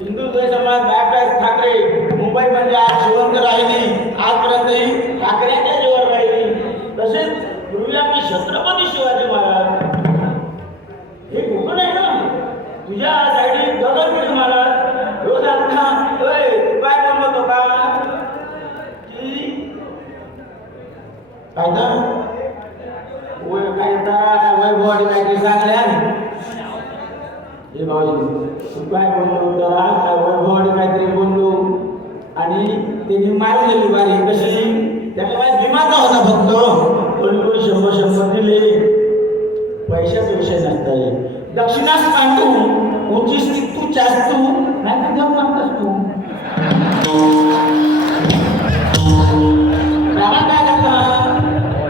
हिंदुत्व समाज बाळासाहेब ठाकरे मुंबई म्हणजे आज जिवंत राहिली. आजपर्यंतही ठाकरेंच्या जीवन राहिली. तसेच पूर्वी आम्ही छत्रपती शिवाजी महाराज. हे कोकण आहे ना? तुझ्या साईडी दगड किती मला रोज आता होय काय बोलत होता की काय तर वय काय तर वय बॉडी काहीतरी सांगल्या हे भाऊजी तू काय बोललो होता काय वय बॉडी काहीतरी बोललो आणि त्यांनी मारून दिली बारी कशी त्याला बाय भीमाचा होता फक्त कोणी कोणी शंभर शंभर दिले पैशाचा विषय नसता दक्षिणास सांगू उंचीस तू जास्त नाही तर जाऊ तू. ब्राह्मण काय करता?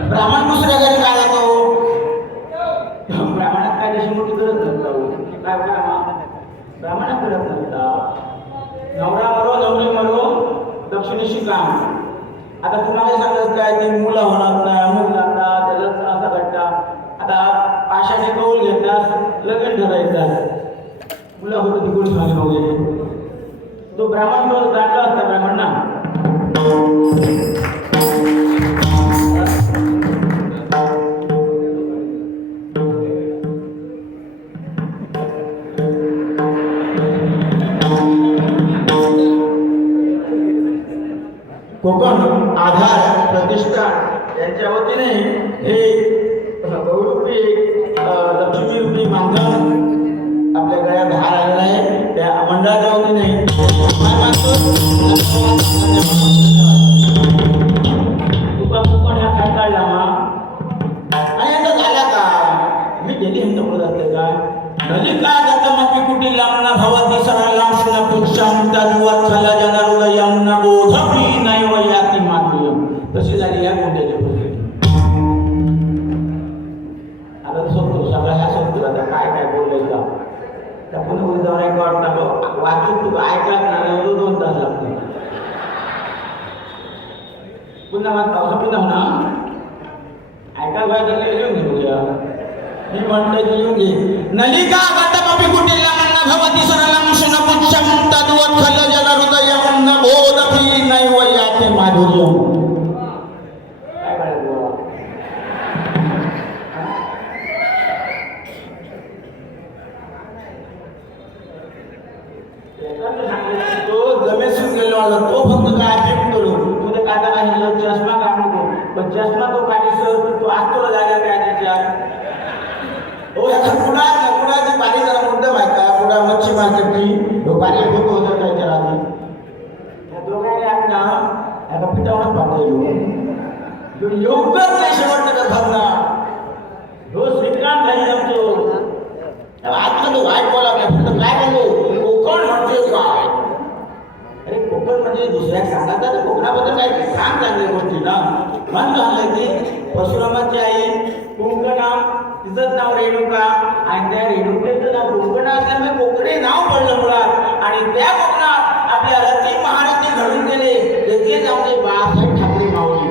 ब्राह्मण दुसऱ्या घरी काय जातो हो? ब्राह्मणात काय तशी मोठी गरज नसतो हो. काय हो ब्राह्मणात गरज नसता नवरा मरो नवरी मरो दक्षिणेशी काम. आता तुम्हाला सांगत काय? ते मुलं होणार नाही अमुक लागतात त्याला आता आशाने कौल घेतात लग्न ठरायचं मुला होतं तिकडून झाले वगैरे तो ब्राह्मण तो जाणला असता ब्राह्मण ना? कोकण आधार प्रतिष्ठा यांच्या वतीने हे बहुरूपी लक्ष्मीरूपी मानधन आपल्या गळ्यात हार आलेला आहे. त्या मंडळाच्या वतीने. त्या पुणे उद्या जाऊन एक वाटतं वाचून तू ऐकत ना एवढं दोन तास लागते पुन्हा मग पावसा पुन्हा म्हणा ऐका व्हायचं लिहून घे बघूया मी म्हणतोय ते लिहून घे नलिका गतमपि कुटिला मन्न भवति सरलम शुनपुच्छम तद्वत् खल जन हृदयं न बोधपि नैव याति माधुर्यम् तो पाणी खूप होतं त्याच्या रात्री. या दोघांनी आम्ही ना एका पिठावर पाहतो योगच नाही शेवटचं का भावना हो श्रीकांत आहे आमचं. आज तो वाईट बोला काय? फक्त काय बोललो? कोकण म्हणजे काय? अरे कोकण म्हणजे दुसऱ्या सांगायचं तर कोकणाबद्दल काय सांग चांगल्या गोष्टी ना मन झालं की परशुरामाची आई कुंकणा तिचं नाव रेणुका आणि त्या रेणुकेचं नाव कोकणा असल्यामुळे कोकणे नाव पडलं मुळात. आणि त्या कोकणात आपल्या रथी महाराजने घडून गेले त्याचे आपले बाळासाहेब ठाकरे माऊली.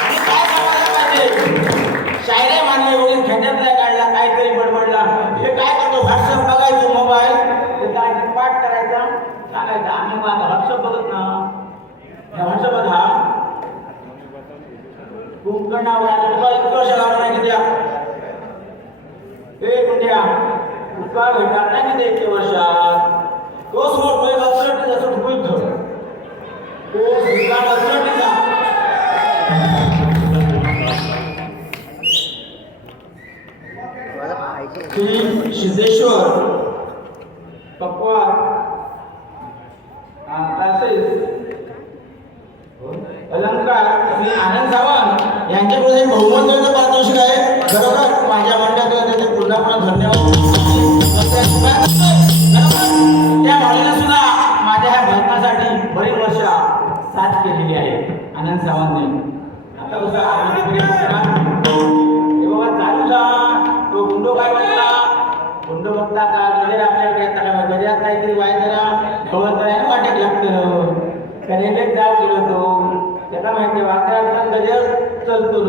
आणि काय सांगायला पाहिजे शायरे मानले वगैरे खेड्यातला काढला काय तो सावंत आता कसं आनंद पुढे बाबा चालू तो गुंडो काय बघला गुंडो बघता का? गजर आपल्याकडे येता गजरात काहीतरी वाय जरा भगवंतराने वाटेक लागतं. करेलेच जाऊ गेलो तो त्याला माहिती वाकरा गजर चलतो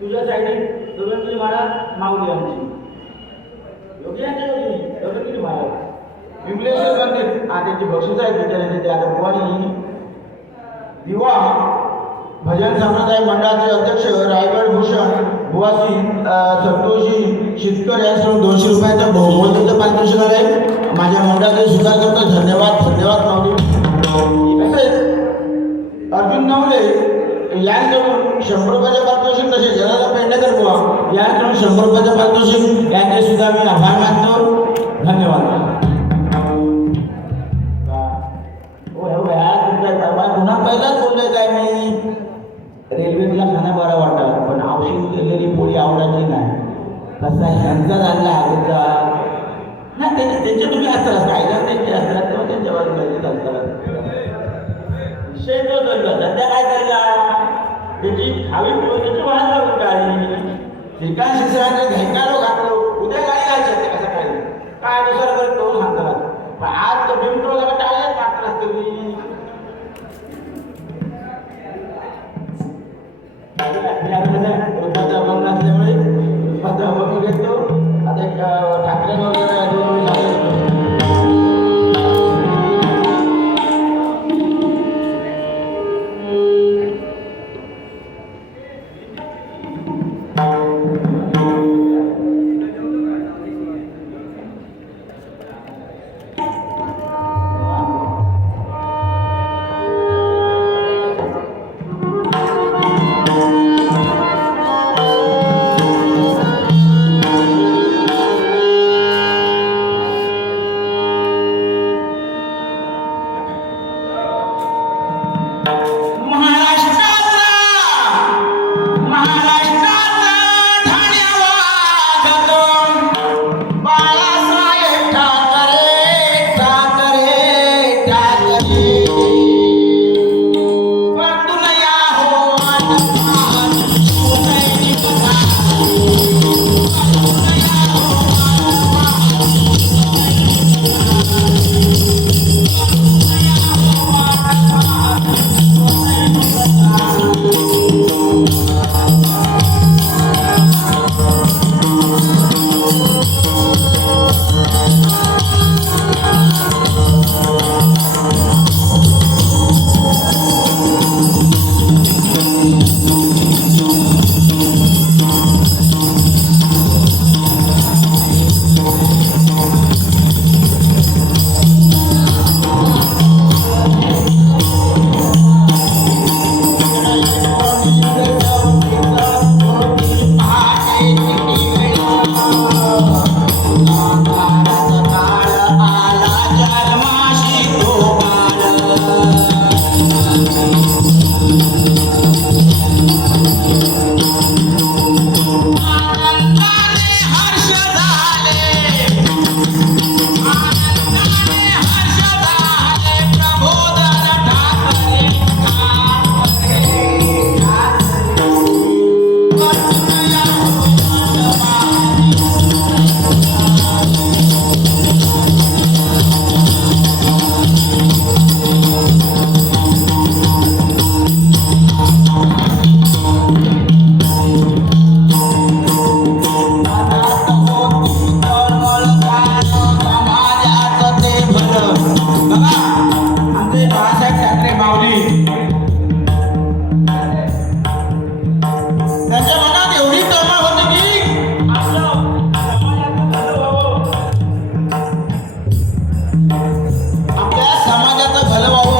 तुझ्या साईडे दोघंजी महाराज माऊली आमची योग्यांच्या योगी दोघंजी महाराज. विमलेश्वर मंदिर हा त्यांची बक्षीस आहेत ते आता दिवा भजन संप्रदाय मंडळाचे अध्यक्ष रायगड भूषण बुवासी संतोषी शितकर यांच्याकडून दोनशे रुपयाचं बहुमूल्य पारितोषिक आहे माझ्या मंडळाचे स्वीकार धन्यवाद. यांकडून पारितोषिक यांचे सुद्धा मी आभार मानतो. धन्यवाद. तुमच्या पहिलाच बोलले काय मी रेल्वेला खाणं बरं वाटत पण औषध केलेली पोळी आवडायची नाही. कसा ह्यांचा झाला आगचा ना त्याचे त्यांचे तुम्ही असतात कायदा त्यांचे असतात तेव्हा त्यांच्यावर गरजेत असतात विषय तो सध्या काय चालला? त्याची खावी पिऊ त्याची वाहन लागून गाडी श्रीकांत शिक्षणाने घातलो. उद्या गाडी घालू असं काही काय दुसरं अनुसार करत तो सांगतात पण आज तो बिमटो Hello,